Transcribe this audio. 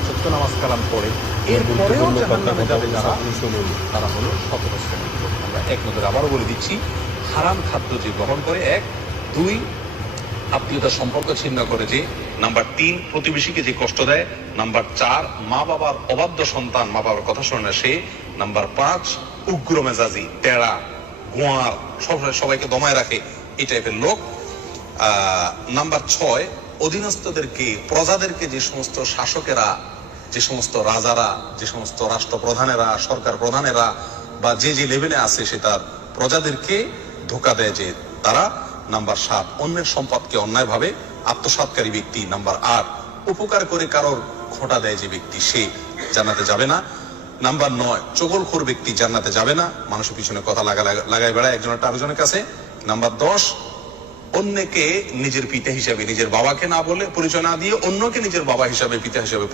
পাঁচত্ব নামাজ কালাম পড়ে এরপরেও জাহান্নামে যাবে যারা, তারা হলো 17 শ্রেণীর লোক। আমরা এক নজরে আবারও বলে দিচ্ছি, হারাম খাদ্য যে গ্রহণ করে, 1, 2 আত্মীয়তার সম্পর্ক ছিন্ন করে যে, নাম্বার 3 প্রতিবেশীকে যে কষ্ট দেয়, নাম্বার 4 মা বাবার অবাধ্য সন্তান, মা বাবার কথা শোনে না সে, নাম্বার 5 উগ্র মেজাজি, টেরা, গোয়ার, সবাইকে দমায় রাখে, এই টাইপের লোক। নাম্বার 6 অধীনস্থদেরকে, প্রজাদেরকে, যে সমস্ত শাসকেরা, যে সমস্ত রাজারা, যে সমস্ত রাষ্ট্রপ্রধানেরা, সরকার প্রধানেরা বা যে যে লেভেলে আছে সে তার প্রজাদেরকে ধোঁকা দেয় যে তারা। নাম্বার 7 অন্যের সম্পদকে অন্যায়ভাবে আত্মসাৎকারী ব্যক্তি। নাম্বার 8 উপকার করে কারোর খোঁটা দেয় যে ব্যক্তি, সে জান্নাতে যাবে না। নাম্বার 9 চগলখোর ব্যক্তি জান্নাতে যাবে না, মানুষের পিছনে কথা লাগায় বেড়ায় একজনের আরেকজনের কাছে। নাম্বার 10 অন্যকে নিজের পিতা হিসাবে, নিজের বাবাকে না বলে পরিচয় না দিয়ে অন্যকে নিজের বাবা হিসাবে, পিতা হিসাবে